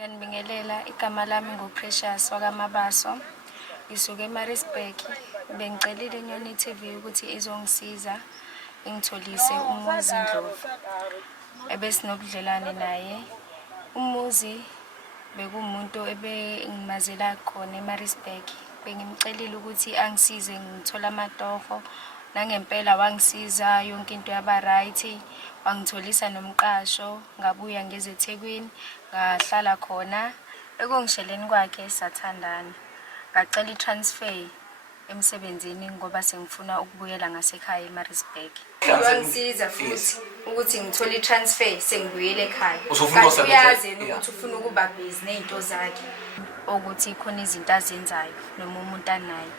Ngiyanibingelela igama lami nguPrecious wakwaMabaso. Ngisuke eMaritzburg. Bengicelile iNyoni TV ukuthi izongisiza ingitholise umuzi Ndlovu. Ebesinobudlelwane naye. Umuzi bekumuntu ngimazela khona eMaritzburg. Bengimcelile ukuthi angisize ngithola amatoho. Nangempela wangisiza yonke into yaba right. Wangitholisa nomqasho, ngabuya ngeze eThekwini, ngahlala khona. Ekongisheleni kwakhe sathandana. Ngacela itransfer emsebenzini ngoba sengifuna ukubuyela ngasekhaya eMaritzburg. Wangisiza futhi ukuthi ngithole itransfer sengibuyele ekhaya. Kanti uyazi ukuthi ufuna ukuba busy nezinto zakhe. Ukuthi khona izinto azenzayo noma umuntu anayo.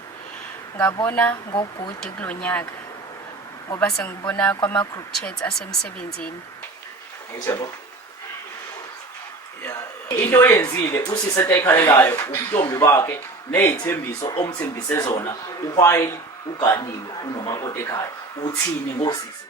Ngabona ngogudi kulonyaka ngoba sengibona kwama group chats asemsebenzini. Ngiyabo. Into oyenzile usise etayikhalelayo ubuntombi bakhe nezithembiso omthembise zona uwhile uganiwe unomakoti ekhaya. Uthini ngosisi?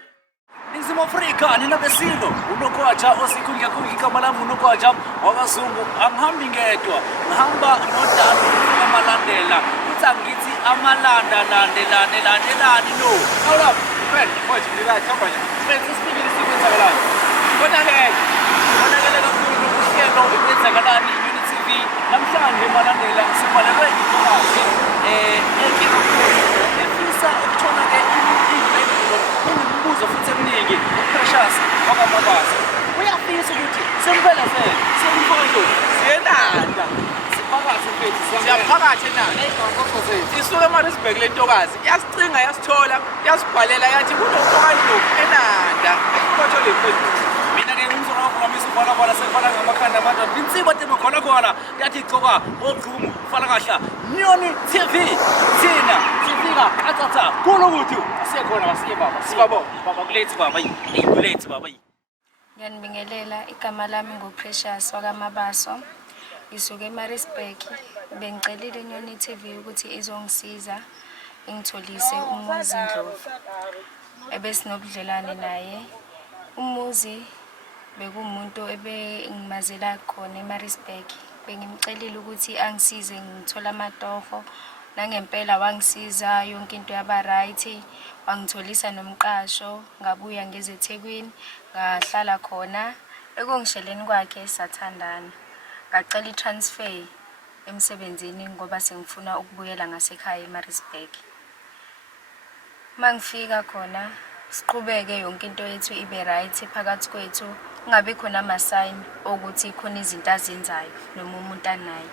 Ningizimu Afrika nina besilo unokwaja osikhunga igama lami unokwaja wakazungu angihambi ngedwa ngihamba nodalo amalandela uthi angithi amalanda landelani no hold up friend manje ngilahamba nje friend sisibili sikwenzakalani konake kakhulu uhlelo ikwenzakalani Nyoni TV namhlanje malandela sibhalelwe intokazi efisa ukuthola ke umbuzo futhi eminingi uPrecious wakwaMabaso uyafisa ukuthi sempela semfundo siyenanda siphakathi mfethu siyaphakathi nani isuke eMaritzburg le ntokazi yasicinga yasithola yasibhalela yathi kunokuqokani lokhu enanda kodwa le mfethu mina ke ngumzona wakho sifana sefana ngamakhanda abantu insiba tema khona yathi icoka ogqumu fana kahla Nyoni TV thina sifika athatha kulokuthi siyakhona asike baba sibabo baba kulethi baba kulethi baba. Ngiyanibingelela igama lami nguPrecious wakwaMabaso. Ngisuke eMaritzburg. Bengicelile iNyoni TV ukuthi izongisiza ingitholise umuzi Ndlovu. Ebesinobudlelwane naye. Umuzi bekumuntu ngimazela khona eMaritzburg. Bengimcelile ukuthi angisize ngithola amatoho. Nangempela wangisiza yonke into yaba right. Wangitholisa nomqasho, ngabuya ngeze eThekwini, ngahlala khona. Ekongisheleni kwakhe sathandana. Ngacela itransfer emsebenzini ngoba sengifuna ukubuyela ngasekhaya eMaritzburg. Mangifika khona siqhubeke yonke into yethu ibe right phakathi kwethu. Kungabe khona ama sign ukuthi khona izinto azenzayo noma umuntu anayo.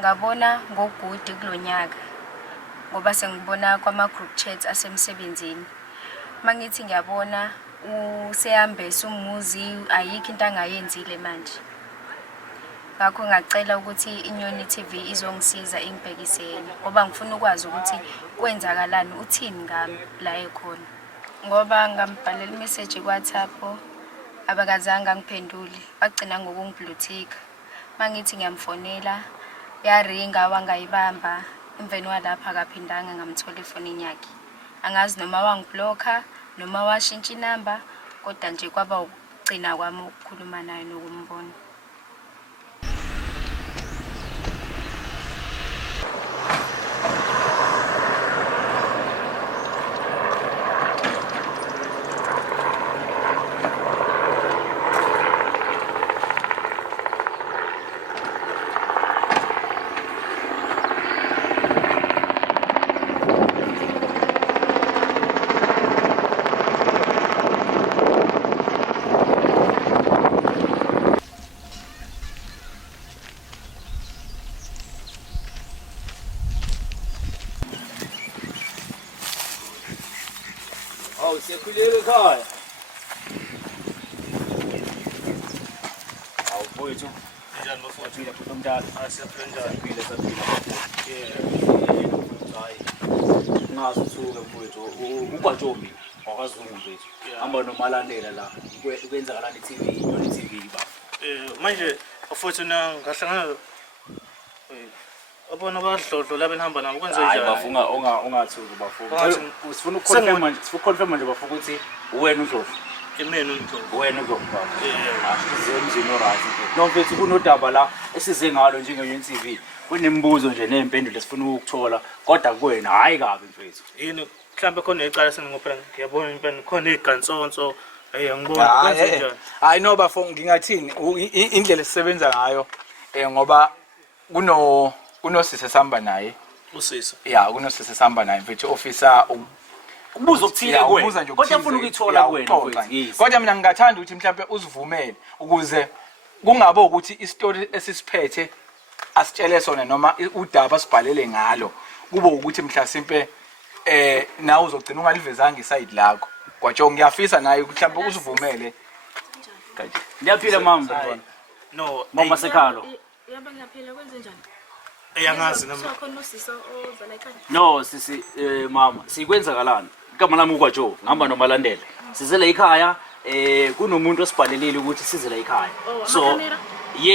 Ngabona ngogudi kulonyaka ngoba sengibona kwama group chats asemsebenzini. Mangithi ngiyabona useyambese umuzi ayikho into angayenzile manje. Ngakho ngacela ukuthi iNyoni TV izongisiza ingibhekise yena ngoba ngifuna ukwazi ukuthi kwenzakalani uthini ngami la ekhona. Ngoba ngambhalela imessage kuWhatsApp abakazange angiphendule bagcina ngokungiblutika. Mangithi ngiyamfonela yaringa wangayibamba emveni walapha akaphindanga ngamthola ifonini yakhe. Angazi noma wangiblocker noma washintsha inamba kodwa nje kwaba ukugcina kwami ukukhuluma naye nokumbona. Siyakhuleka ekhaya. Awufowethu. Njani bafowethu? Uyaphila umntana. Siyaphila njani? Saphila. Hayi. Ngazi uthuke mfowethu. Ugwatshombi wakazungu mfethu. Hamba nomalandela la. Ukwenzakalani TV, Nyoni TV baba. Manje bafowethu ngahlangana abona abadlodlo la benihamba nabo kwenze njani? Hayi bafunga ungathuki bafowethu. Sifuna ukuconfirm nje bafowethu ukuthi uwena uDlovu. Imini uNdlovu. wena uzokuphatha Yeah. emzini oright no mfethu kunodaba la esize ngalo njenge-UNTV kunemibuzo nje ney'mpendulo esifuna ukuthola kodwa kuwena hhayi kabi mfethu Yini mhlambe khona icala sengophela ngiyabona impela khona igansonso angibona kwenze njani. Hayi no bafo ngingathini indlela esisebenza ngayo ngoba kunosise sihamba naye. Usisi. Yeah, kunosise sihamba naye mfethu officer ukubuza okuthile ubuza kuwena nje kodwa ufuna ukuyithola kuwena ukuxoxa. mfethu yes. Kodwa mina ngingathanda ukuthi mhlawumbe uzivumele ukuze kungabe ukuthi istory esisiphethe asitshele sona noma udaba sibhalele ngalo kube ukuthi mhlasimpe nawe uzogcina ungalivezanga iside lakho kwatsho ngiyafisa naye mhlawumbe uzivumele kaje niyaphila mama No. mama sekhalo Yaba ngiyaphila kwenze njani? Eyangazi nami. So khona usisi ozala ekhaya. no sisi mama sikwenzakalani igama lami ukwaJoe ngihamba nomalandela size la ekhaya kunomuntu osibhalelile ukuthi size la ekhaya so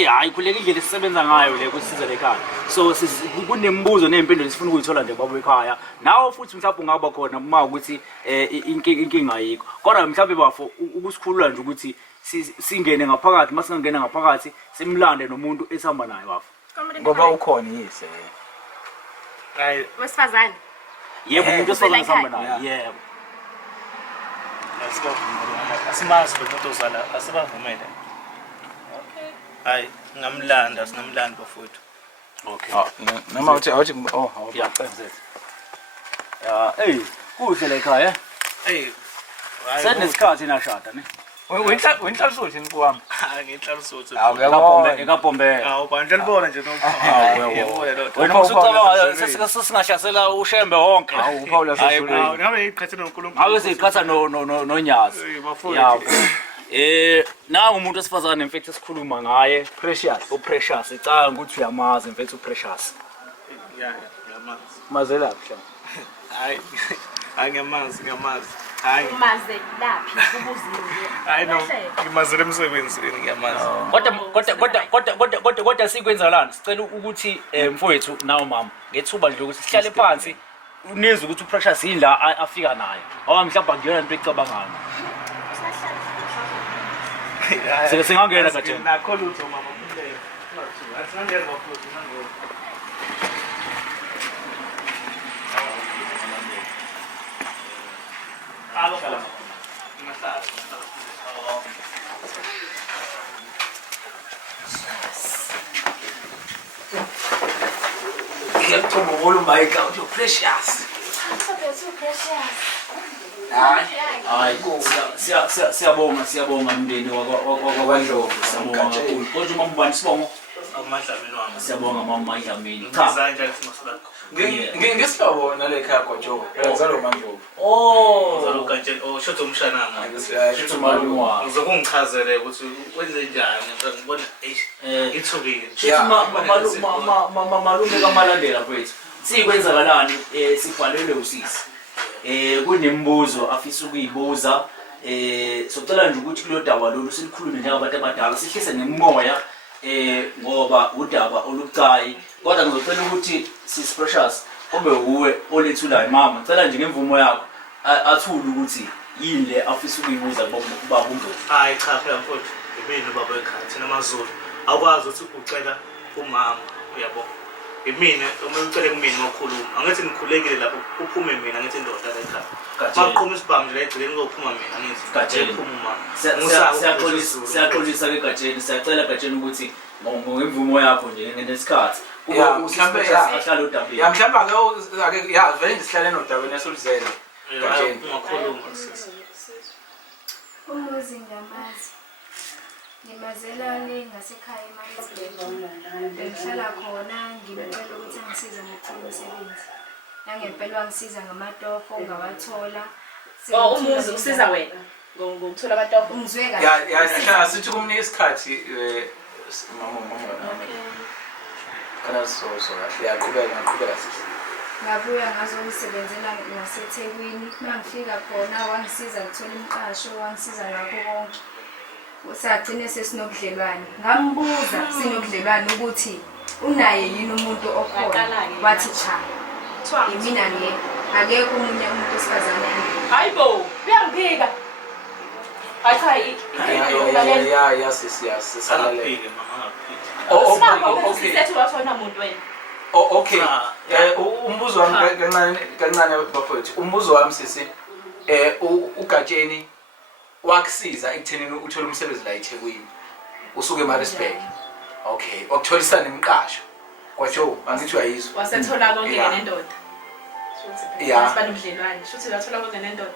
hayi khuleka indlela esisebenza ngayo le ukuthi size la ekhaya so kunemibuzo ney'mpendulo sifuna ukuyithola nje babo ekhaya nawe futhi mhlawumbe ungaba khona uma ukuthi inkinga ayikho kodwa mhlawumbe bafo ukusikhulula nje ukuthi singene ngaphakathi masingangena ngaphakathi simlande nomuntu esihamba naye bafo ngoba ukhona yise Hayi Wesifazane. yebo umuntu esifazane esihamba naye yebo asimazi lo muntu ozala asibavumele. Okay. Hayi ngamlanda sinamlanda bafowethu. okay noma uthi awuthi kuhle la ekhaya Hey. senesikhathi nashada ne wenhla uthi ngikwami Ngihlala usuthu. ekapombe Awu banje libona nje wena usucabanga sesingashasela ushembe wonke uPaul Hayi, asesulweni ngabe iqhathele noNkulunkulu. ngabe siyiqhatha nonyazi Bafowethu. yabo nangu umuntu esifazane mfethu esikhuluma ngaye precious uPrecious icanga ukuthi uyamazi mfethu uPrecious Yeah, ngiyamazi. mazela mhla Hayi. Ngiyamazi. Hayi. Umaze laphi kubuziwe. Hayi no. Ngimazele emsebenzini ngiyamazi. kodwa sikwenzakalani sicela ukuthi mfowethu nawe mama ngethuba nje ukuthi sihlale phansi unezwe ukuthi uPrecious yila afika nayo ngoba mhlawumbe akuyona into ecabangayo sike singangena katheni Nakho lutho mama kumele. Asingangena bafowethu ngangena. Precious siyabonga mndeni wakwaNdlovu siyabonga kakhulu kodwa uma ubani sibongo Amadlamini wami. siyabonga mama Dlamini cha Ngizanje simasalakho. ngisihlobo nale ekhaya kwaJoe ngizalo mandlovu Uzalo kanjani shotho umshananga. Shuthu malume wakho. Uzokungichazele ukuthi wenze njani ngibona ithukile. malume kamalandela mfethu sikwenzakalani sibhalelwe usisi kunemibuzo afisa ukuyibuza socela nje ukuthi kulo daba lolu silikhulume njengabantu abadala sihlise nemoya ngoba udaba olucayi kodwa ngizocela ukuthi sis Precious kube uwe olethulayo mama ngicela nje ngemvumo yakho athule ukuthi yini le afisa ukuyibuza kubaba uNdlovu Hayi cha phela mfowethu imini ubaba ekhaya thina amaZulu akwazi ukuthi ucela umama uyabo imini uma ucela kumina ngokhuluma angithi ngikhulekile lapho uphume mina ngithi indoda la ekhaya maqhuma isibhamu nje la egcileni kuzophuma mina ngithi Gatsheni. uphuma umama siyaxolisa ke Gatsheni siyacela Gatsheni ukuthi ngemvumo yakho nje ngesikhathi Yeah, mhlawumbe mhlambe, ahlala odabeni mhlawumbe ake vele ngisihlale nodabeni esoluzele Gatsheni ungakhuluma sisi Umuzi ngamazi. Ngimazela le ngasekhaya eMaritzburg. Ngihlala khona ngimcela ukuthi angisize ngokuthola umsebenzi. Nangempela wangisiza ngamatofo ngawathola. Umuzi usiza wena ngokuthola abatofo. Ungizwe kahle. ya sithi kumnika isikhathi mama kana so kahle yaqhubeka sisi Ngabuya ngazongisebenzela ngaseThekwini. Mangifika khona wangisiza ngithola imqasho, wangisiza ngakho konke. Sagcine sesinobudlelwane. Ngambuza sinobudlelwane ukuthi unaye yini umuntu okhona. Wathi cha. Imina ngeke. Akekho umunye umuntu osifazane. Hayibo, uyangiphika. ya sisiyalalele. Angaphili mama angaphili. Okay. Okay. Okay. Umbuzo wami kancane bafowethu. Umbuzo wami sisi uGatsheni wakusiza ekuthenini uthole umsebenzi la eThekwini. Usuke eMaritzburg. Okay. Wakutholisana nemqasho. Kwatsho angithi uyayizwa. Wasethola konke nendoda. Yeah. Sibani ubudlelwane. Shuthi wathola konke nendoda.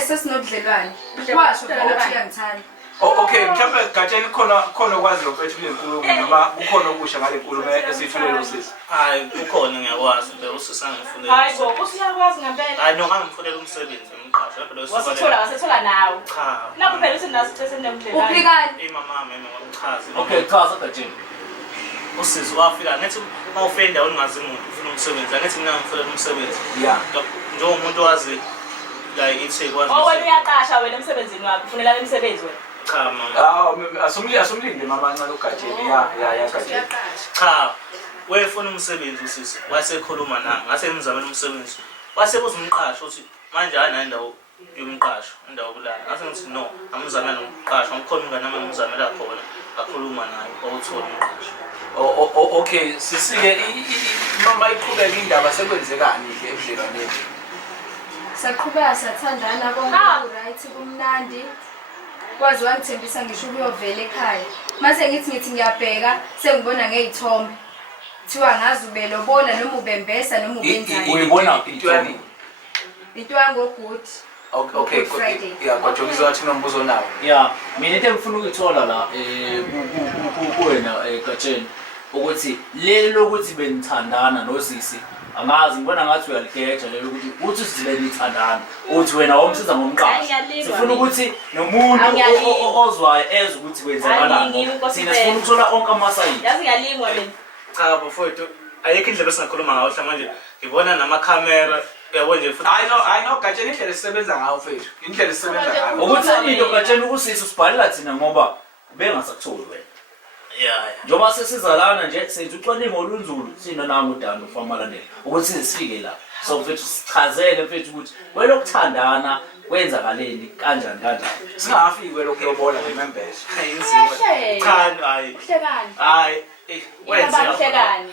Sesinobudlelwane. Washo ukuthi uyangithanda. Okay, mhlawumbe Gatsheni khona okwazi mfethu kule nkulumo noma kukhona okusha ngale nkulumo esithulele usisi. Hayi ukhona ngiyakwazi phela usisa ngifunela. Hayi bo, usiyakwazi ngempela. Hayi no ngangifunela umsebenzi emqasho lapho lo Wasethola nawe. Cha. Lapho phela uthi naso sesenembudlelwane. Uphikani? Mama ngimchazi. Okay, chaza Gatsheni. Usisi wafika ngathi mawufenda ungazi umuntu ufuna umsebenzi ngathi mina ngifunela umsebenzi. Yeah. Njengomuntu owazi la iThekwini. Wena uyaqasha wena emsebenzini wakho, ufunela imisebenzi wena. Cha mama. Asumlinde mama kancane uGatsheni. Ya Gatsheni. Cha. Wefuna umsebenzi usisi. Wasekhuluma nami. Ngase ngimzamela umsebenzi. Wasebuza umqasho uthi manje ana indawo yomqasho, indawo kulala. Ngase ngithi no, amuzamela umqasho. Ngikhona umngane nami ngimzamela khona. Akhuluma naye ukuthola umqasho. Okay, sisike mama iqhubeka indaba sekwenzekani ke ebudlelwaneni? Saqhubeka sathandana konke right kumnandi. Kwazi wangithembisa ngisho ukuyovela ekhaya. Mase ngithi ngiyabheka sengibona ngezithombe. Thiwa ngazi ubelobona noma ubembesa noma ubenzani. Uyibona into yani? Into yangogood. Okay, yeah, kodwa uzothi nombuzo nawo. Yeah, mina into engifuna ukuyithola la kuwena Gatsheni ukuthi leli lokuthi benithandana nosisi angazi ngibona ngathi uyaligeja lelo ukuthi uthi sizibe nithandana uthi wena womsiza ngomqasho sifuna ukuthi nomuntu ozwayo ezwe ukuthi kwenzakalani sina sifuna ukuthola onke amasayini yazi ngiyalingwa mina Cha bafowethu ayikho indlela esingakhuluma ngayo manje ngibona namakhamera yabo nje futhi I know Gatsheni indlela esisebenza ngayo mfethu. Indlela esisebenza ngayo. ukuthi into Gatsheni ukusisi usibhalela thina ngoba bengasakutholi wena yeah njoba sesizalana nje senze ucwaningo olunzulu sina nami uDani ufamalandela ukuthi sifike la so mfethu sichazele mfethu ukuthi welokuthandana kwenzakaleni kanjani Singafiki kwelokuyobona ngemembese. ayinziwe cha hayi uhlekani hayi wenza uhlekani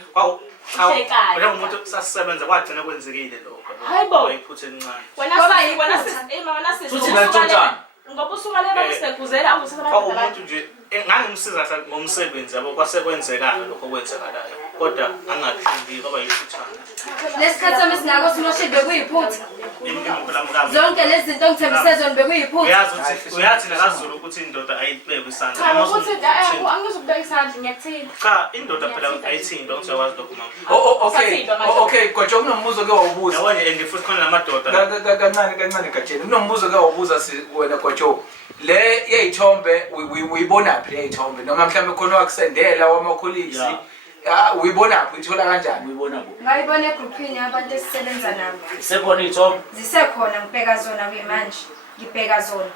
Wena umuntu sasisebenza kwagcina kwenzekile lokho. Hayibo. Wayiphuthe encane. Wena sisi Futhi ngantshontsana. ngoba usuka le basekuzela awusisa abantu Umuntu nje ngangimsiza ngomsebenzi yabo kwasekwenzekala lokho kwenzekalayo. Kodwa angaphindi kwaba yifutshana. Lesikhathi esinako sinoshide kuyiphutha. Impela Zonke lezi zinto ngithembise zona bekuyiphutha. uyazi nakaZulu ukuthi indoda ayibeke isandla. cha ukuthi angizokubeka isandla ngiyakuthina Cha indoda phela ayithindwa ngiyakwazi lokho mama. Okay, kodwa kunombuzo ke wawubuza. Yabona and futhi khona namadoda. Kancane Gatsheni. Kunombuzo ke wawubuza wena kodwa le yeyithombe uyibona phi yeyithombe noma mhlawumbe khona wakusendela wamakholisi. Uyibona phi ithola kanjani? uyibona kuphi Ngayibona egroupini yabantu esisebenza nabo. sekhona ithombe Zisekhona ngibheka zona kuyimanje. Ngibheka zona.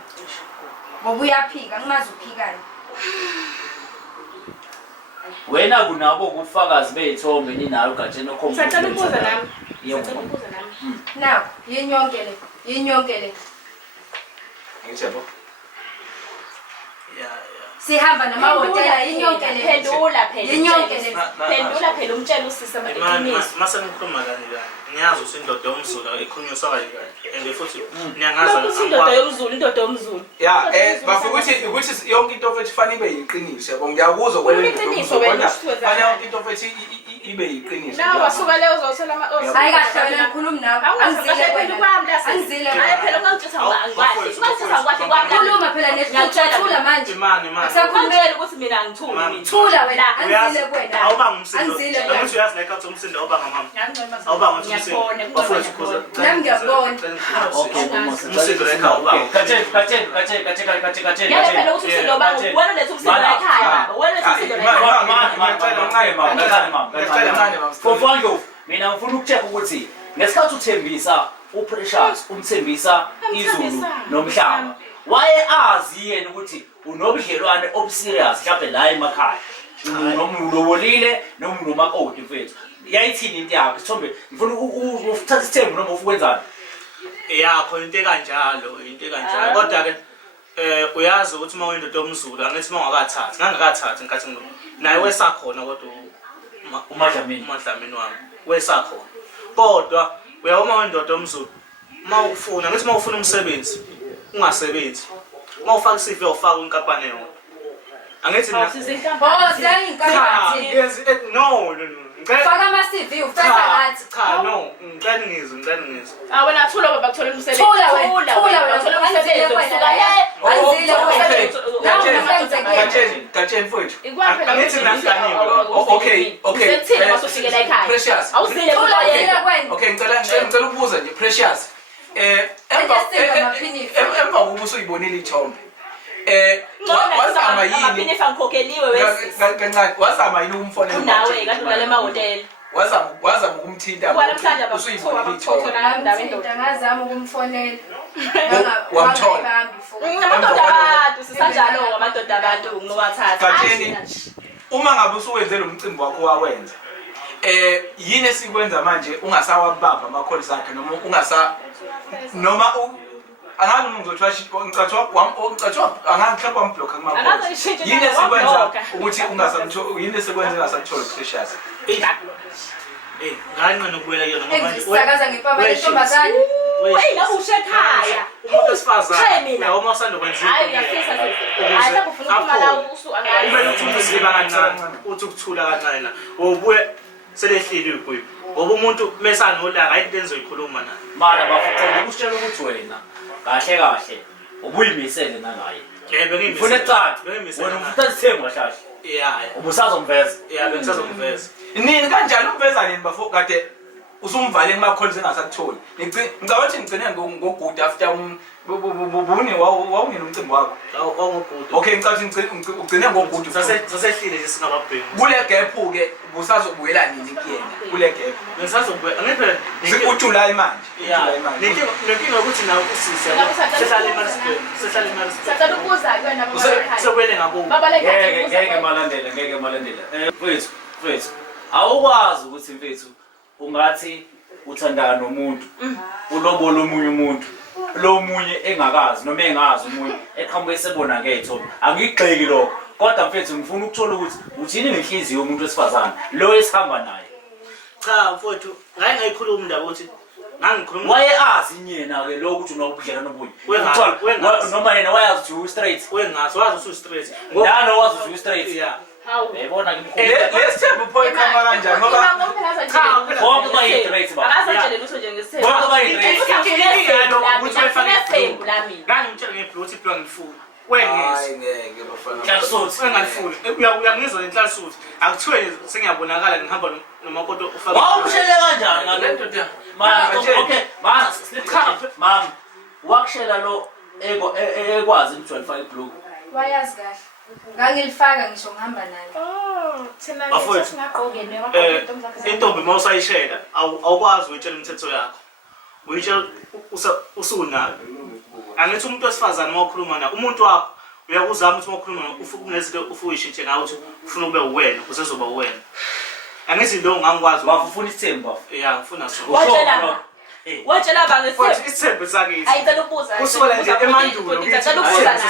Ngoba uyaphika ngimazi uphikani. wena kunabo ubufakazi bezithombe ninayo Gatsheni okhombisa sacela ukubuza nami yebo sacela ukubuza nami Naku yinyonke le. Ngiyabo. Yeah. Sihamba namahotela yinyonke le. Pendula phela Yinyonke le. pendula phela umtshela usisa Imani iqiniso mase ngikhuluma kanje ngiyazi ukuthi indoda yomZulu ekhunyuswa kanje and futhi niyangaza ukuthi indoda yomZulu Yeah, bafuna ukuthi yonke into futhi fanele ibe yiqiniso yabo ngiyakuzwa kwele Iqiniso wena ukuthi wenzani? fanele yonke into futhi ibe yiqiniso. nawe wasuka le uzothola Hayi kahle wena ngikhuluma nawe. Angizile wena. Angizile hayi wena. phela ungangitshisa ngakwahle ungangitshisa ngakwahle kwami Khuluma phela nesithula manje. imani Sakutshela ukuthi mina angithuki mina Thula wena. Angizile kwena. awuba ngumsindo Angizile ukuthi wena. uyazi like athi umsindo awuba ngamama awuba ngathi umsindo bafowethu kuze Nami ngiyabona. okay umsindo ekhaya awuba Gatsheni yale phela ukuthi umsindo baba wena lethu umsindo la ekhaya baba wena lethu umsindo la ekhaya Fofango mina ngifuna ukucheck ukuthi ngesikhathi uthembisa uPrecious umthembisa izulu nomhlaba waye azi yena ukuthi unobudlelwane obuserious mhlawumbe la emakhaya noma ulobolile noma unomakoti mfethu yayithini into yakho sithombe ngifuna ukuthatha isithembu noma ufukwenzana yakho into kanjalo kodwa ke uyazi ukuthi uma uyindoda yomZulu angithi uma ngangakathathi nkathi naye wesakhona kodwa uMadlamini wami wesakhona kodwa uyabona uma uyindoda yomZulu ngithi uma ufuna umsebenzi ungasebenzi uma ufaka iCV ufaka inkampani yona angithi no faka ama-CV ufaka ngathi cha no ngicela ngizwe wena thula baba kuthola umsebenzi Thula wena, bathola umsebenzi usuka Gatsheni mfowethu. angithi nahlaniwe Okay. Sekuthini masufikela ekhaya? Precious. Awuzile Thula kuba yena kwena. Okay, ngicela ukubuza nje Precious. Emva kokuba usuyibonile ithombe. Wazama yini? Ngikhokheliwe wesi. Kancane, wazama yini umfonela? Nawe kanti unale mahotela. Wazama ukumthinta. Namhlanje Usuyibonile ithombe. ngazama ukumfonela Wamthola. Amadoda abantu sisanjalo amadoda abantu ngiwathatha. Gatsheni, uma ngabe usuwenze lo mcimbi wakho wawenza yini esikwenza manje ungasawabamba ama-calls akhe noma angazi ngizothiwa angangihlepha wamblock kuma-calls yini esikwenza ukuthi yini esikwenza ungasakutholi Precious? ngani nokubuyela kuyona engisakaza ngipapa lentombazane Wena ushekhaya. umuntu wesifazane mina uma usanda kwenza hayi uyafisa hayi akufuna ukumala usu kumele angazi. uthi uziba kancane uthi ukuthula kancane la ubuye selehlile kuyo ngoba umuntu mesanolaka ayinto enzoyikhuluma naye mara bafuna ukutshela ukuthi wena kahle ubuyimisele nangaye ngifuna ecathi wena ufuna sithembu kahle ubusazomveza bengisazomveza nini kanjani umveza nini bafo kade usumvale kuma-calls engasakutholi ngicabanga ngigcine ngogood after bubuni wawungena umcimbi wakho okay ngicabanga ugcine ngogood sasehlile nje singababheki kule gap-ke busazobuyela nini kuyena kule gap ngisazobuya angiphela uJuly manje nenkinga yokuthi nawe usise sehlale eMaritzburg Sacela ukuza kuwena baba ekhaya. sekwele ngakubo Baba le ngeke malandela mfethu awukwazi ukuthi mfethu ungathi uthandana nomuntu ulobola omunye umuntu lo munye engakazi noma engazi umunye eqhamuke esebona ngey'thombe angigxeki lokho kodwa mfethu ngifuna ukuthola ukuthi uthini ngenhliziyo yomuntu wesifazane lo esihamba naye cha mfowethu ngayikhuluma indaba ukuthi ngangikhuluma waye azi yena-ke lo ukuthi unobudlelwano bunye noma yena wayazi ukuthi u-straight wengazi wazi usu-straight nalo wazi ukuthi u-straight ya yayibona lesithembu pho iqhamuka kanjani ngoba bonke bayi-straight ba akazanjele lutho nje ngesithembu. bonke bayi-straight ngangimtshela ngebhlo ukuthi ibhlo ngilifuna wengizwa ngeke bafana Hlalisuthi. engalifuni uyangizwa nenhlalasuthi akuthiwe sengiyabonakala ngihamba nomakoto ufaka wawumshele kanjani ngale ndoda mama wakushela lo ekwazi ukuthi walifaka ibhloku wayazi kahle ngangilifaka ngisho ngihamba naye Bafowethu, intombi uma usayishela awukwazi ukuyitshela imithetho yakho uyitshela usunayo angithi umuntu wesifazane uma ukhuluma naye umuntu wakho uyakuzama ukuthi uma ukhuluma naye ufuna kunezinto ufuna uyishintshe ngawe ukuthi ufuna ube uwena usezoba uwena angithi lo ngangikwazi bafufuna isithembu ya ngifuna so watshela bangesithembu. isithembu sakithi Ayicela ukubuza. Kusukela nje emandulo Ngicela ukubuza nami.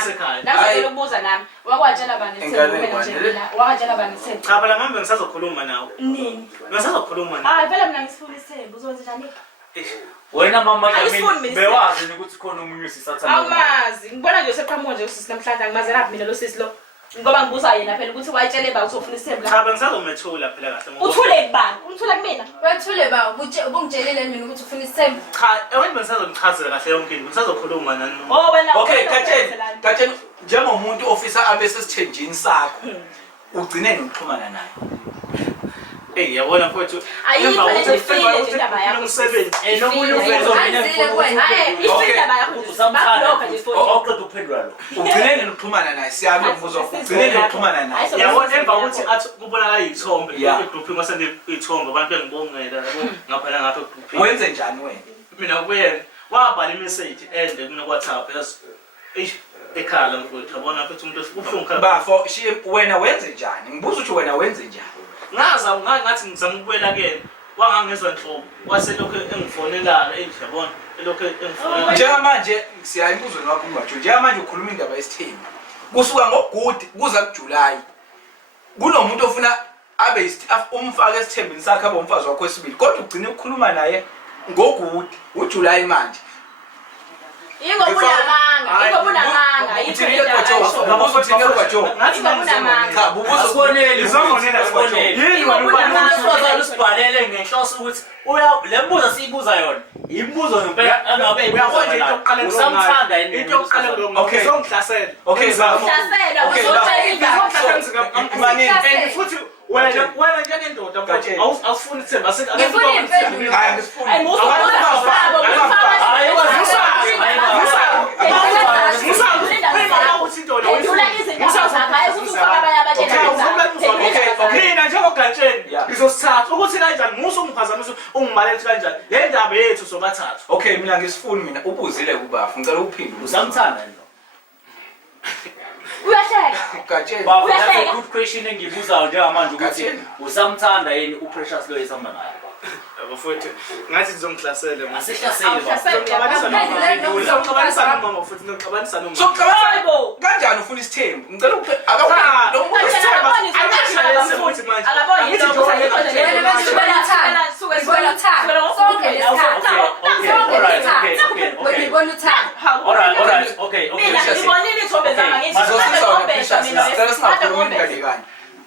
Ngicela ukubuza nami. Wakwatshela bangesithembu wena nje mina. Wakwatshela bangesithembu. cha phela ngambe ngisazokhuluma nawe Nini? ngisazokhuluma nawe Hayi phela mina ngisifuna isithembu. Uzokwenza njani? wena mama Ayisifuni mina bewazi ukuthi khona omunye usisathana Awumazi. Ngibona nje useqhamuka nje usisi namhlanje angimazi laphi mina lo sisi lo. Ngoba ngibuza yena phela ukuthi wayitshele ba ukuthi ufuna isithembu la. cha bengizazomethula phela kahle Uthule kubani? Umthula kumina? wethule ba ubungitshelile mina ukuthi ufuna isithembu cha abantu bengizazomchazela kahle yonke into ngisazokhuluma nani Oh wena. okay Gatsheni njengomuntu ofisa abe sesithenjini sakho ugcine nokuxhumana naye yabona mfowethu Ayikho le nje file nje indaba yakho. umsebenzi nomunye uveza Ngizile kwena. Hayi, indaba yakho nje. Bakubloka nje phone. awuqeda ukuphendula lo ugcine nokuxhumana naye siyami umbuzo ugcine nokuxhumana naye yabona emva kokuthi athi kubonakala iy'thombe Yeah. egroupini wasende iy'thombe abantu engibongela yabo ngaphela ngapha egroupini wenze njani wena mina kuyena wabhala imeseji ende mina ku-WhatsApp ekhala mfowethu yabona mfethu umuntu ubuhlungu khala bafo wena wenze njani ngibuza ukuthi wena wenze njani ngathi ngizama ukubuyela kuyena wangangizwa nhlobo waselokhu engifonelana enje yabona elokhu engifonela njengamanje siyayibuzwa ngakho ungatsho njengamanje ukhuluma indaba yesithembu kusuka ngogudi kuza kuJulayi kunomuntu ofuna abe umfake esithembini sakhe abe umfazi wakho wesibili kodwa ugcine ukukhuluma naye ngogudi uJulayi manje usibhalele ngenhloso ukuthi le mbuzo siyibuza yona imibuzo ngempela engabe usamthanda into yokuqala ngizongihlasela and futhi wena njengendoda awufuni ithemba mina njengogatsheni ngizosithatha ukuthi kanjani musa ungiphazamisa ungimalele kanjani le ndaba yethu sobathathu. Okay mina ngisifuni mina ubuzile kubafu ngicela uphendule usamthanda yena Gatsheni baba that's a good question engibuzayo njengamanje ukuthi usamthanda yini uPrecious lo esihamba naye Bafowethu ngathi ngizongihlasela Awuhlasela nomama futhi ngixabanisa nomama sokuqala kanjani ufuna isithembu ngicela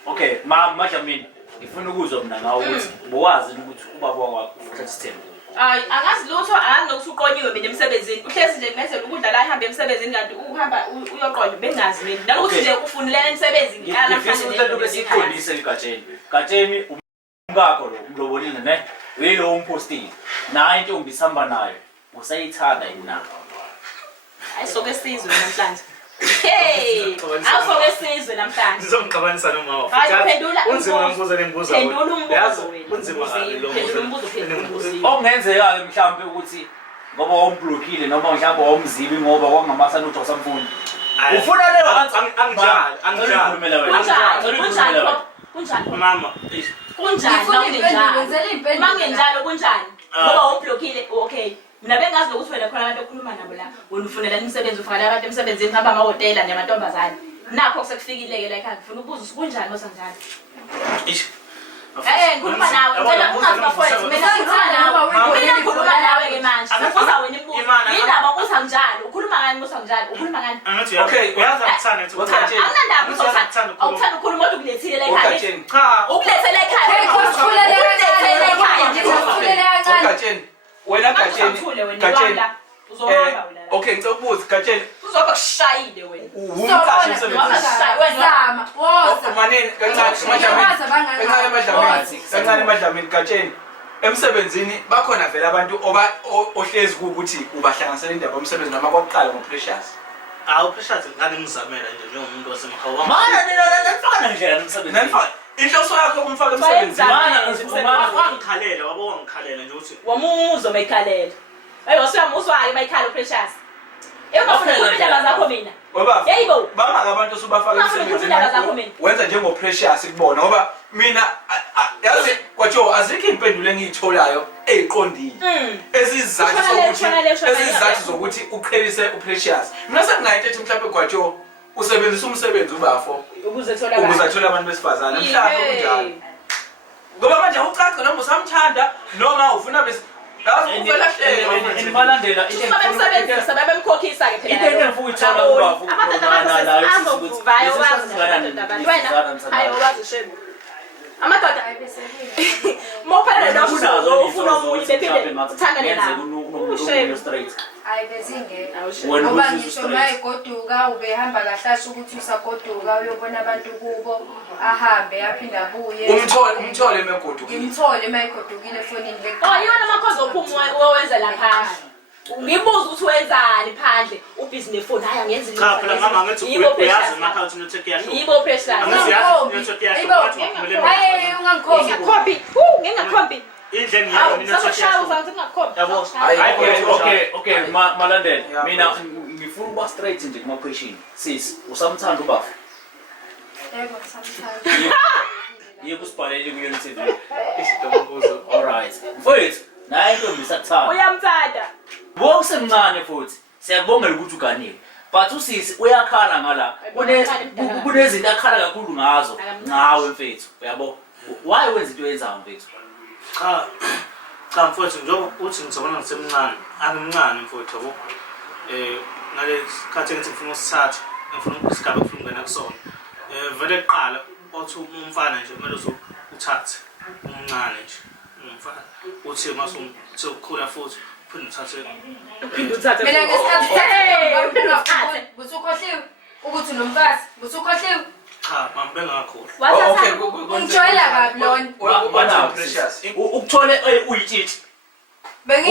okay Majamini ngifuna ukuzwa mina ngawo ukuthi bowazi ukuthi ubaba wakho ufuna isithembu angazi lutho nokuthi uqonyiwe mina emsebenzini uhlezi nje ngenzela ukudlala ahambe emsebenzini kanti uhamba uyoqonywa bengazi mina nalokuthi nje ufunilele emsebenzi ngikala ngifisa ukuthi ube siqondise egatsheni gatsheni umkakho lo umlobolile ne uyilo umpostile nayo intombi isihamba nayo usayithanda yini na ayisoke sizwe namhlanje hey awusoke sizwe namhlanje ngizongixabanisa nomama unzima ngibuza lembuzo unzima okungenzeka ke mhlawumbe ukuthi ngoba womblokile noma mhlawumbe womzibi ngoba kwangamasana uthi awusamfuni ufuna leyo kunjani mama mangenjalo kunjani ngoba womblokile okay mina bengazi ukuthi wena khona abantu okhuluma nabo la wena ufunela imisebenzi ufanele abantu emsebenzini hamba amahotela namantombazane nakho sekufikile ke la ekhaya ngifuna ukubuza kunjani mosanjalo ngikhuluma nawe ngicela ungazi bafowethu mina ngikhuluma nawe ke manje ngifuza wena imibuzo yindaba usanjalo ukhuluma ngani mosanjalo ukhuluma ngani okay uyazi akuthanda awunandaba uzothanda ukhuluma kodwa ukulethile la ekhaya cha ukulethele ekhaya Gatsheni wena Gatsheni uzohamba wena okay ngicela ukubuza Gatsheni uzoba kushayile wena umqashi emsebenzini Zama, woza. manene kancane Madlamini Gatsheni emsebenzini bakhona vele abantu ohlezi ukuthi ubahlanganisela indaba yomsebenzi noma kwakuqala ngoPrecious Precious ngani ngizamela nje njengomuntu wasemkhawini mana nina nifana nje emsebenzini inhloso yakho kumfaka emsebenzini wangikhalela wabo wangikhalela nje ukuthi wamuzo mayikhalela wasuyamuzwa-ke mayikhala uPrecious ungafuna ukukhuluma indaba zakho mina ngoba yeyibo bangaka abantu osubafaka emsebenzini wenza njengoPrecious kubona ngoba mina yazi kwatsho azikho impendulo engiyitholayo eziqondile ezizathu zokuthi uqhelise uPrecious mina senginayo into mhlawumbe kwatsho usebenzisa umsebenzi ubafo ukuze athola abantu besifazane mhlawumbe kunjalo ngoba manje ucaca noma usamthanda noma ufuna bese Balandela sebemkhokhisa ke phela amadoda mophelele lokho ufuna umuntu bephinde uthandane nawe ngoba ngisho mayigoduka ubehamba kahlasha ukuthi usagoduka uyobona abantu kubo ahambe aphinde abuye umthole emegodukile ngimthole mayigodukile efonini yona amakhozi ophuma owenza lapha ngibuza ukuthi wenzani phandle ubhizi nefoni hayi angenza cha phela mama ngithi uyazi emakhaya network yasho yibo Precious network yasho hayi ungangikhombi ngingakhopi ngingakhombi indleni yayo network yasho okay malandela mina ngifuna ukuba straight nje kuma question sis usamthanda ubafu yebo samthanda yeke usibhalele kuyona TV. Isidombuzo. Alright. Mfowethu, naye intombi isakuthanda. Uyamthanda. Wokusemncane futhi. Siyakubongela ukuthi uganiwe. But usisi uyakhala ngala. Kunezinto akhala kakhulu ngazo. Ngawe mfethu. Uyabo? Why wenza into yenzayo mfethu? Cha mfowethu njengoba uthi ngizobona ngisemncane. Angimncane mfowethu yabo. Ngale sikhathi engithi ngifuna usithatha. Ngifuna isigaba ngifuna ukungena kusona. Vele kuqala othi umfana nje kumele uthathe. Umncane nje. Umfana. Uthi masukhula futhi phinde uthathe. Mina ngesikhathi busukhohliwe ukuthi unomfazi, busukhohliwe. Cha, mambe ngakho. Okay, Ungijwayela kabi lona. Wena Precious. Ukuthole uyitshitshi.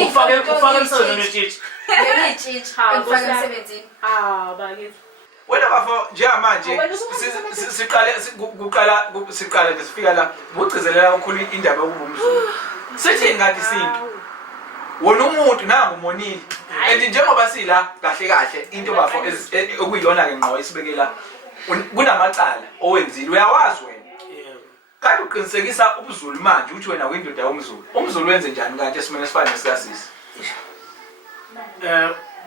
Ufake emsebenzini uyitshitshi. Bengiyitshitshi engifake emsebenzini. Bakithi. wena bafo njengamanje siqala ngesifika la bucizelela kakhulu indaba yokubumzulu sithi ngathi sinto wona umuntu nangu umonile and njengoba sila kahle kahle into bafo okuyiyona ke ngqo isibekela kunamacala owenzile uyawazi wena kanti uqinisekisa ubuzulu manje uthi wena uyindoda yomzulu umzulu wenze njani kanti esimene sifane sikasisi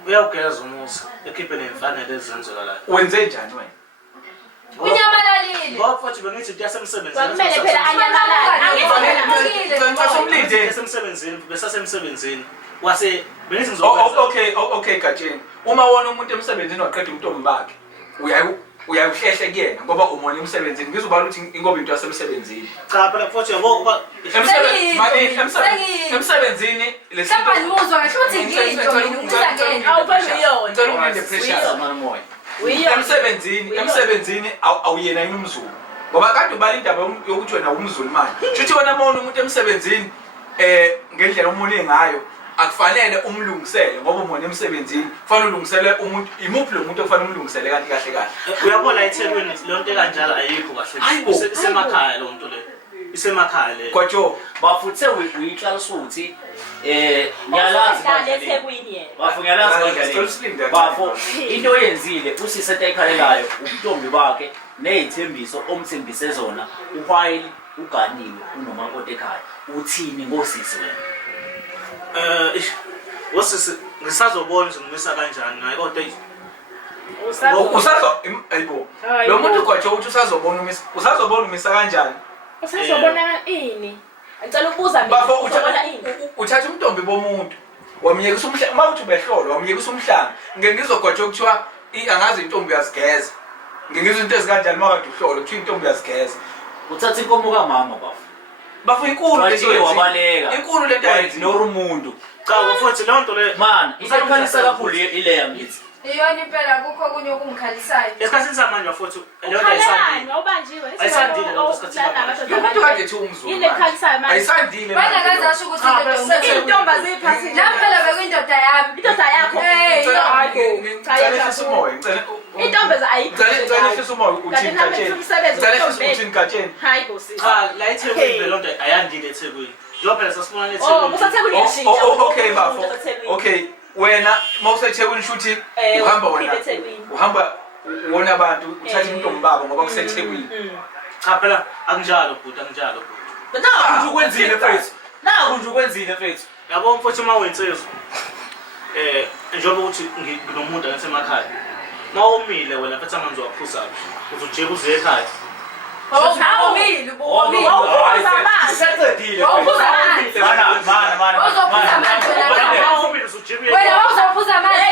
uyawugeza umusa ekhiphe nemfanele ezenzeka la wenze njani wena Unyamalalile. ngoba futhi bengithi kuyasemsebenzini Kwakumele phela anyamalala Ngicela yasemsebenzini besasemsebenzini wase bengithi ngizokwenza okay Gatsheni uma wona umuntu emsebenzini waqeda umntombi bakhe uyayuhlehle kuyena ngoba umona emsebenzini ngizobala ukuthi ingoba into yasemsebenzini cha phela futhi yabo kuba emsebenzini lesinto Saba nimuzwa kahle uthi ngiyinto mina ungiza ngene. awupheliyona ngicela ulinde pressure moya emsebenzini awuyena yini umzulu ngoba kade ubala indaba yokuthi wena umzulu manje futhi wena mawona umuntu emsebenzini ngendlela umuntu ngayo akufanele umlungisele ngoba umona emsebenzini kufanele ulungisele umuntu imuphi lo muntu okufanele umlungisele kanti kahle uyabona eThekwini lonto kanjalo ayikho kahle isemakhaya lonto le isemakhaya le kwaJo bafuthe uyixalisa ukuthi ngiyalazi eThekwini yena ngiyalazi bafo into oyenzile usisete ekhalelayo ubuntombi bakhe nezithembiso omthembise zona while uganiwe unomakoti ekhaya uthini ngosisi wena wasisi ngisazobona ukuthi ngimisa kanjani naye kodwa ayibo lo muntu kwaJo uthi usazobona umisa kanjani usazobona ini ngicela ukubuza bafo uzobona ini uthatha umntombi bomuntu wamyekisa umhlanga uma uthi behlolo wamyekisa umhlanga ngengizogwaJo kuthiwa angazi intombi yazigeza ngengizwe into ezikanjani makade uhlolo kuthiwa intombi yazigeza uthatha inkomo kamama bafo inkulu wabaleka inkulu lento ignore umuntu cha futhi lonto le man isakhalisa kakhulu ileya ngithi Iyona impela kukho kunye okumkhalisayo. esikhathini samanje futhi lonto ayisandile ngawubanjiwe Ayisandile lento esikhathini umuntu kade ethi umzulu ile khalisayo manje ayisandile Wena ngazasho ukuthi intomba ziphasi Naphela bekuyindoda yami. indoda yakho intomba Ngicela umoya uthini Gatsheni hayi bosi cha la eThekwini lonto ayandile eThekwini njengoba phela sasibona eThekwini kusathekwini yashintsha okay bafo okay wena mawuseThekwini shuthi uhamba wena uhamba wona abantu uthatha intombi babo ngoba kuseThekwini cha phela akunjalo bhuti akunjalo bhuti naku nje ukwenzile mfethu yabo mfowethu uma wensizwa njengoba ukuthi nginomuntu angasemakhaya mawumile wena phethe amanzi waphuza uzojeka uze ekhaya Awumile ubomile. isaqedile mawumile uzojeka Wena uzophuza amanzi.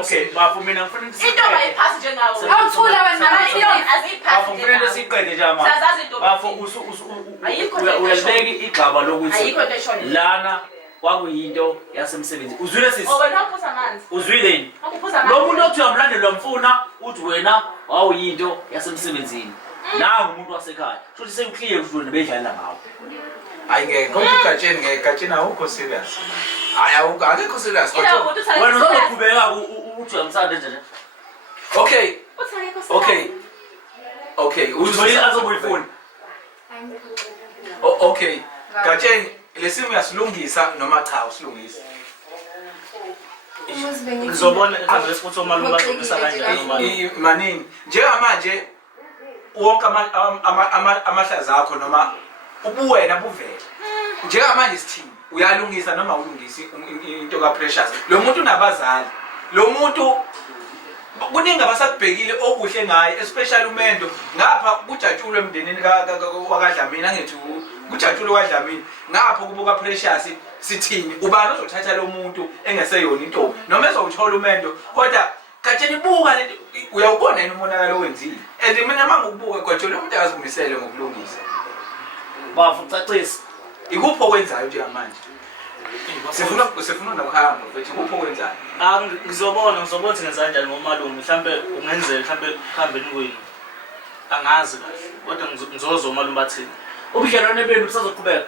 okay bafo mina ngifuna intomba iphasi njengawo Awuthula wena bafo ngifuna siqede nje mama bafo uyalibeka igxaba lokuthi lana kwakuyinto yasemsebenzi uzwile sisi uzwile yini lo muntu othi uyamlandela mfuna uthi wena wawuyinto yasemsebenzini nangu umuntu wasekhaya futhi sekukliye ukuthi wena bedlala ngawo hayi ngeke Gatsheni awukho serious hayi akekho serious wena uzoqhubeka uthi uyamsanda nje okay uzwile azobuyifuna okay Gatsheni lesimo yasilungisa noma cha usilungisa ngizobona ekhanda ukuthi omalume bazomisa kanjani omalume. Manini njengamanje wonke amahlaza akho noma ubuwena buvele njengamanje sithini uyalungisa noma ulungisi into kaPrecious lo muntu unabazali lo muntu kuningi abasakubhekile okuhle ngaye especially uMendo ngapha kujatshulwe emndenini kaDlamini angithi kujatshulwe kaDlamini ngapha kubuka Precious sithini ubani ozothatha lo muntu engeseyona intombi noma ezowuthola uMendo kodwa katheni buka lento uyawubona yini umonakalo owenzile and mina mangokubuka kwathi lo muntu akazimisele ngokulungisa bafu ucacisa ikuphi okwenzayo njengamanje sifuna nokuhamba futhi ikuphi okwenzayo Ngizobona ukuthi ngenza kanjani ngomalume mhlambe ungenzeka mhlambe kuhambeni kwini angazi kahle kodwa ngizozwa umalume bathini ubudlelwane benu busazoqhubeka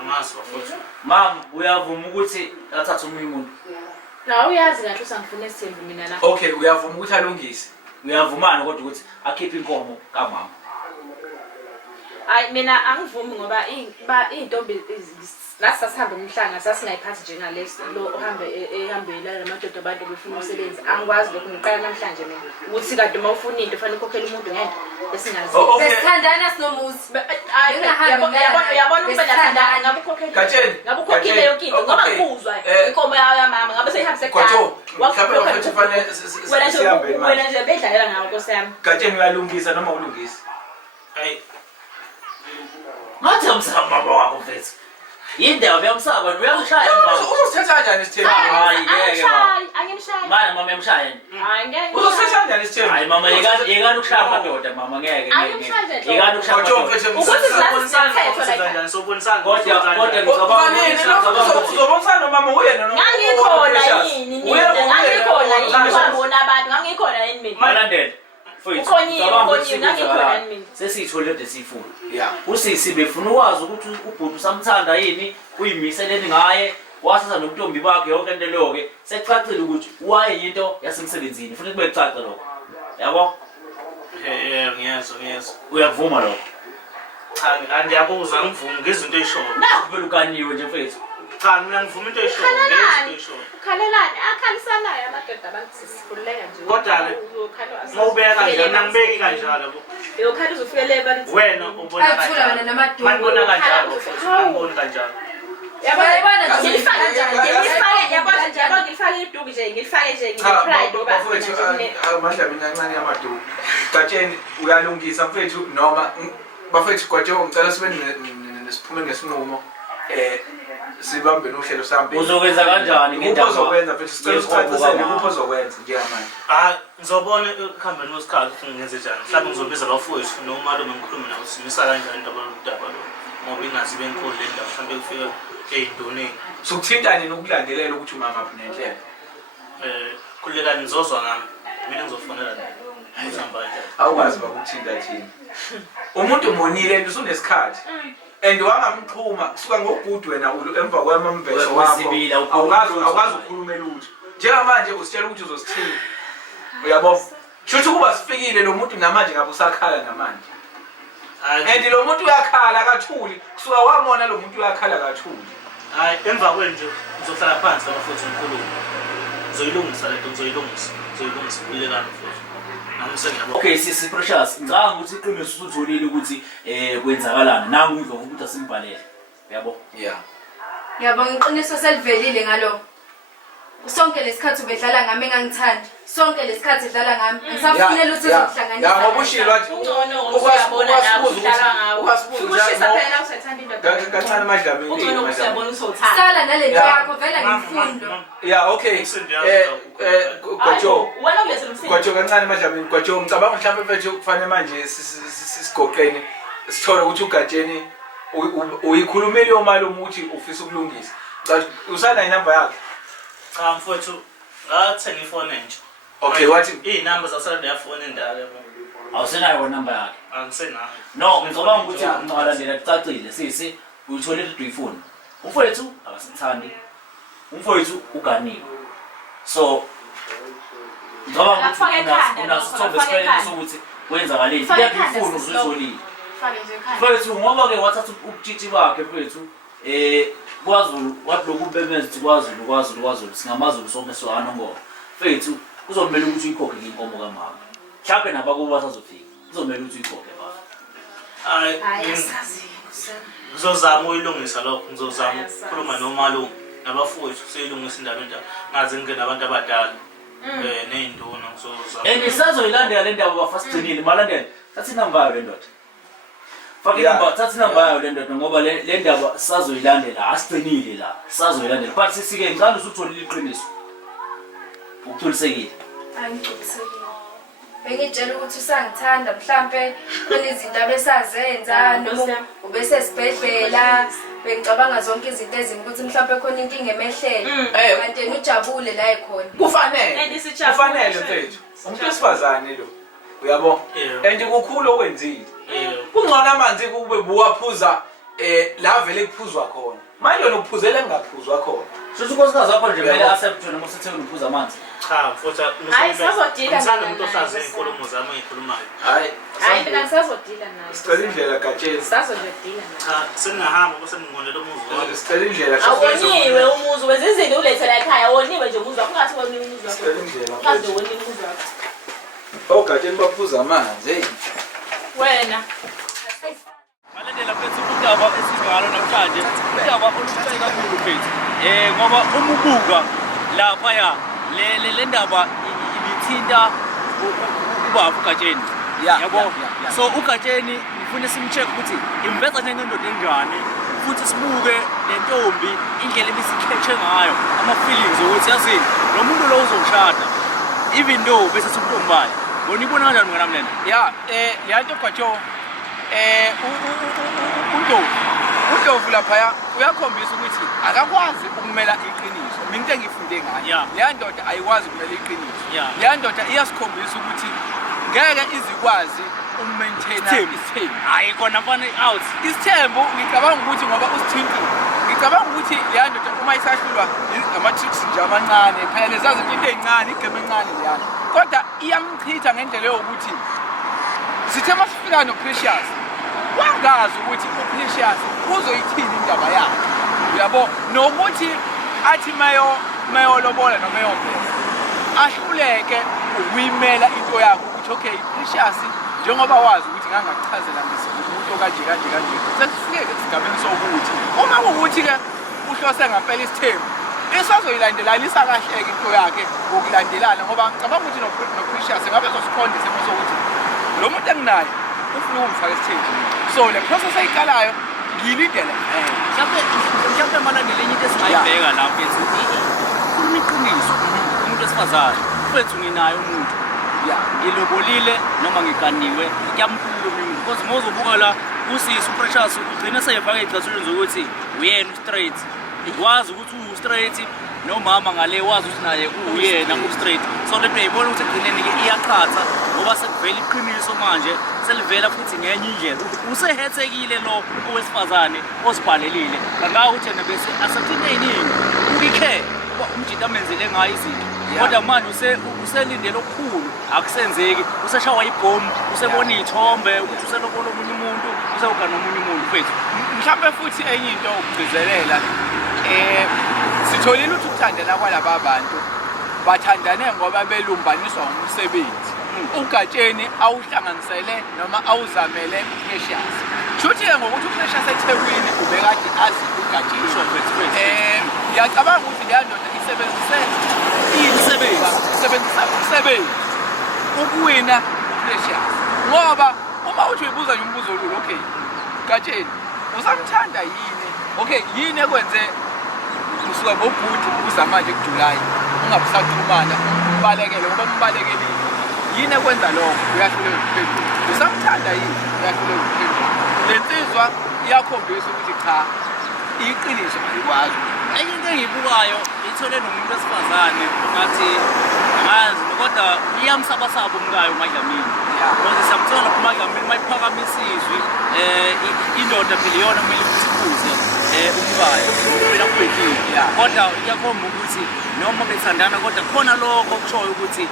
angazi bafowethu mama uyavuma ukuthi athathe omunye umuntu Na uyazi kahle usangifuna isithembu mina la. okay uyavuma ukuthi alungise uyavumana kodwa ukuthi akhiphe inkomo kamama Ay mina angivumi ngoba intombi lasasihamba umhlanga sasingayiphathi njengalesi lo ehambela namadoda abantu befuna umsebenzi angikwazi lokho ngiqala namhlanje mina ukuthi kade uma ufuna into fanele ukhokhele umuntu ngento esingazi Sesithandana sinomuzi. Uyabona ukuthi bathandana ngabe ukhokhile yonke into ngoba ngikuzwa inkomo ya mama ngabe seyihambise ekhaya wena nje bedlalela ngawo Nkosi yami Katsheni uyalungisa noma ulungisa hayi ngathi amsaba baba wakho mfethu yindaba uyamsaba uyamshaya mama uzosithatha kanjani isithembu hayi ngeke baba angimshayi manje mama emshaya hayi ngeke uzosithatha kanjani isithembu hayi mama yekani ukushaya amadoda mama ngeke yekani ukushaya uzobonisana nomama uyena ngangikhona yini ngikhona yini wabona abantu ngangikhona yini mina malandela ngangikhona yini sesiyithole lento esiyifuna yeah usisi befuna ukwazi ukuthi ubhuti usamthanda yini uyimiseleni ngaye wasasa nomntombi bakhe yonke into leyo ke secacile ukuthi waye into yasemsebenzini futhi kube kucaca lokho yabo ngiyezwa uyavuma lokho cha ngiyakuzwa ngivuma ngezinto eyishoyo nakho phela ukaniwe nje mfethu cha mina ngivuma into eyishoyo ngezinto eyishoyo ukhalelani akhalisanayo amadoda abantu sisikhululeka nje kodwa-ke mawubeka kanjalo mina ngibeki kanjalo yokhala uzofikele balithi wena ubona Athula wena namadolo. manibona kanjalo manibona kanjalo Yabona nje ngilifaka kanjani yabona ngilifaka iduku nje ngilifake nje ngipride ngoba amadlamini kancane yamaduku Katsheni uyalungisa mfethu noma bafethu kwatsho ngicela sibe nesiphume ngesinqumo sibambe nohlelo sambe uzokwenza kanjani ngento ozokwenza mfethu sicela usicacisele kuphi ozokwenza njengamanje ngizobona ekuhambeni kwesikhathi ukuthi ngenze njani mhlawumbe ngizobiza abafowethu nomalume ngikhulume nabo simisa kanjani into abaludaba lo ngoba ingazi benkulu le ndaba mhlawumbe kufika ey'ndoneni sokuthintane nokulandelela ukuthi umamaphi nenhlelo khululekani ngizozwa ngami mina ngizofonela ukuthi hamba kanjani awukwazi bakuthinta thina umuntu monile and usunesikhathi and wangamxhuma kusuka ngogudu wena emva kwamamveso wakho awukazi ukukhulumela lutho njengamanje usitshela ukuthi uzosithini uyabo shuthi kuba sifikile lo muntu namanje ngabe usakhala namanje and lo muntu uyakhala kathuli kusuka wamona lo muntu uyakhala kathuli hayi emva kwenje ngizohlala phansi abafowethu ngikhulume ngizoyilungisa lento ngizoyilungisa khululekani mfowethu okay sisi Precious ngicabanga ukuthi iqiniso usutholile ukuthi kwenzakalana nangu udlovu ukuthi asimbhalele yabo yeah Yabona iqiniso selivelile ngalo. Sonke lesikhathi ubedlala ngami engangithandi. Sonke lesikhathi edlala ngami. Ngisafunela ukuthi uzohlanganisa. ya ngoba ushilo wathi uyabona nawe uhlala ngawo ukushisa phela usethanda into kancane Madlamini ungcono usiyabona usothanda Sala nalento yakho vela ngifundo. yeah okay kwatsho wena ulethe umsindo kwatsho kancane Madlamini kwatsho ngicabanga mhlawumbe mfethu kufanele manje sisigoqene sithole ukuthi uGatsheni uyikhulumeli yomalume ukuthi ufisa ukulungisa usana inamba yakhe cha mfowethu ngathenga ifoni entsha okay wathi iy'namba zasala yafoni endala yabo awusenayo number yakhe angisenayo no ngicabanga ukuthi ungalandela kucacile sisi uyithole into uyifuna umfowethu akasithandi umfowethu uganiwe so ngicabanga ukuthi unasithobe esifanele sokuthi kwenzakaleni iyaphi ifuna uzitholile fake nje ekhaya mfowethu ngoba ke wathatha ubutshitshi bakhe mfowethu KwaZulu wathi lokhu bemezi KwaZulu singamazulu sonke sohana ngoma fethu kuzomela ukuthi uyikhokhe inkomo kamama mhlawumbe nabakubo basazofika kuzomela ukuthi uyikhokhe baba Hayi asazi. Ngizozama uyilungisa lokho ngizozama ukukhuluma nomalume nabafowethu siyilungisa indaba endaba ngaze ngene abantu abadala neinduna ngizozama sazoyilandela le ndaba bafasigcinile malandela thatha inamba yayo le ndoda faka inamba thatha inamba yayo le ndoda ngoba le ndaba sazoyilandela asigcinile la sazoyilandela but sisike ngicela usutholile iqiniso ukutholisekile Angigculisekile. Bengitshela ukuthi usangithanda mhlambe kunezinto abesazenza noma ubesesibhedlela bengicabanga zonke izinto ezimbi ukuthi mhlambe khona inkinga emehlele kanti yena ujabule la ekhona. Kufanele mfethu umuntu wesifazane lo uyabo and kukhulu okwenzile kungcono amanzi kube buwaphuza la vele kuphuzwa khona manje yona ukuphuzela engaphuzwa khona Shuthi unkosikazi wakho nje kumele accept noma usithe uniphuza amanzi. cha futhi Hayi, sazodila ngithanda naye. umuntu osazi inkulumo zami engikhulumayo Hayi mina ngisazodila naye. sicela indlela gatsheni Sazodila naye. cha sengingahamba bese ngingondela umuzi wami sicela indlela Awoniwe umuzi wenza izinto ulethela ekhaya awoniwe nje umuzi wakho ungathi wona umuzi wakho. sicela indlela Kaze wona umuzi wakho. ogatsheni baphuza amanzi hey Wena. Malandela mfethu udaba esizalo namhlanje udaba olubucayi kakhulu mfethu ngoba umubuka lapha ya le ndaba ibithinta ubaba uGatsheni yabo so uGatsheni ngifuna simcheck ukuthi imveza njengendoda enjani futhi sibuke lentombi indlela ebisikhethe ngayo ama feelings ukuthi yazi lo muntu lo uzoshada even though bese sibutombayo bona ibona kanjani ngana mlena ya leyanto gatsho uNdlovu laphaya uyakhombisa ukuthi akakwazi ukumela iqiniso mina into engifunde ngayo leya ndoda ayikwazi ukumela iqiniso leya ndoda iyasikhombisa ukuthi ngeke izikwazi ukumaintaina isithembu hayi kona mfana out isithembu ngicabanga ukuthi ngoba usithintile ngicabanga ukuthi leya ndoda uma isahlulwa ama-tricks nje amancane phela lezazi into eyincane igeme encane leyana kodwa iyamchitha ngendlela yokuthi sithe masifika noPrecious wangazi ukuthi uPrecious uzoyithini indaba yakhe uyabo nokuthi athi mayolobola noma yombeza ahluleke ukuyimela into yakhe ukuthi okay Precious njengoba wazi ukuthi ngangakuchazela ngisikumuntu kanje sesifike esigabeni sokuthi uma ukuthi ke uhlose ngempela isithembu esazoyilandelanisa kahleke into yakhe ngokulandelana ngoba ngicabanga ukuthi noPrecious ngabe zosikhonde semo sokuthi lo muntu enginayo ufuna ukungifaka esithembeni so le process ayiqalayo ngiyilindele mhlawumbe malandela enye into esingayibheka lapho ethi khuluma iqiniso umuntu wesifazane mfethu nginayo umuntu ngilobolile noma ngiganiwe ngiyamkhulu umuntu because mozobuka la usisi uPrecious ugcina seyefaka ixazululo zokuthi uyena ustraight wazi ukuthi ustraight nomama ngale wazi ukuthi naye uyena ustraight so le uyayibona ukuthi egcineni ke iyaqhatha ngoba sekuvela iqiniso manje selivela futhi ngenye indlela usehethekile lo owesifazane osibhalelile ngaka ukuthi yena bese asathinta eyiningi ukikhe umjita amenzele ngayo izinto kodwa manje uselindele okukhulu akusenzeki useshawa ibhomu usebona iy'thombe ukuthi uselobola omunye umuntu usewugana omunye umuntu fethu mhlawumbe futhi enye into ukugcizelela sitholile ukuthi ukuthandana kwalaba abantu bathandane ngoba belumbaniswa umsebenzi uGatsheni awuhlanganisele noma awuzamele uPrecious shuthi-ke ngokuthi uPrecious eThekwini ubekade azi uGatsheni ngiyacabanga ukuthi leya ndoda isebenzise umsebenzi ukuwina uPrecious ngoba uma uthi uyibuza nje umbuzo lo okay Gatsheni usamthanda yini okay yini ekwenze usuka ngobhuti ukuza manje kuJulayi ungabusaxhumana ubalekele ngoba umbalekele yini ekwenza lokho uyahluleka ukuphendula usamthanda yini uyahluleka ukuphendula lensizwa iyakhombisa ukuthi cha iqiniso ayikwazi enye into engiyibukayo ithole nomuntu wesifazane ngathi angazi kodwa iyamsabasaba umkayo uMadlamini because siyamthola uMadlamini mayiphakamisa izwi indoda phela iyona kumele ukuthi ibuze umkayo mina kuyinkinga kodwa iyakhomba ukuthi noma bethandana kodwa khona lokho kushoyo ukuthi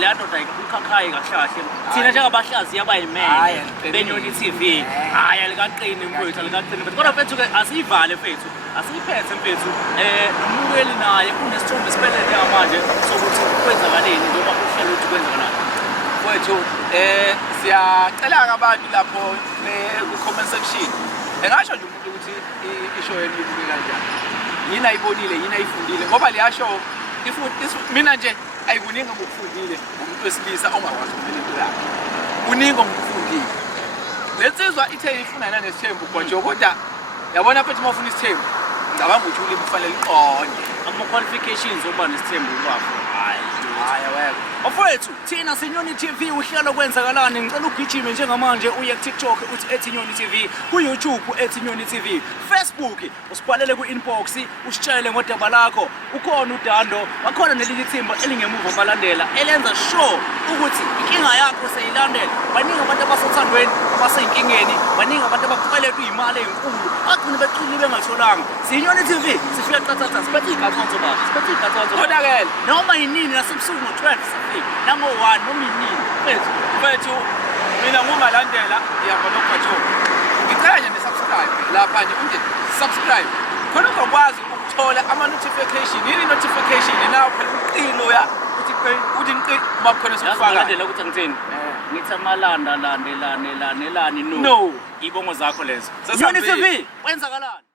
le ndoda ukhakhayi kahlahle thina njengabahlazi yabayimene beNyoni TV hayi alikaqini mfowethu alikaqini kodwa mfethu ke asiyivale mfethu asiyiphethe mfethu nomukeli naye unesithombe siphelele manje sokuthi kwenzakaleni njengoba uhlelo ukuthi kwenzakalani Mfowethu siyacela abantu lapho ku-comment section engasho nje umuntu ukuthi ishow yenu ibuke kanjani yini ayibonile yini ayifundile ngoba leya show mina nje ayikuningi ngokufundile umuntu wesilisa ongakwazi ukuphila into yakhe kuningi ngokufundile lensizwa ithe ifuna nesithembu konje kodwa yabona futhi mawufuna isithembu ngicabanga ukuthi ulimi kufanele liqonde ama-qualifications oba nesithembu kwakho hhayi awekho Mfowethu, thina siNyoni TV uhlelo kwenzakalani ngicela ugijime njengamanje uye ku-TikTok uthi @Nyoni TV, ku-YouTube @Nyoni TV, Facebook usibhalele ku-inbox usitshele ngodaba lakho. Ukhona uDando, bakhona nelinye ithimba elingemuva balandela elenza sure ukuthi inkinga yakho seyilandela. Baningi abantu abasothandweni abaseyinkingeni, baningi abantu abakweleta imali ezinkulu bagcina beqinile bengatholanga. siNyoni TV sifika qathatha siphethe igatsotso baba, siphethe igatsotso. Konakele Noma yinini nasebusuku ngo-12 nango-1 noma inini mfethu mina ngungalandela ngiyabona ukwajo ngicela nje ne-subscribe lapha nje unje subscribe khona uzokwazi ukuthola ama-notification yini notification nawo phela uqino ya uthi nqi uma khona sokufaka landela ukuthi angitheni ngithi amalanda landelane no ibongo zakho lezo Nyoni TV kwenzakalani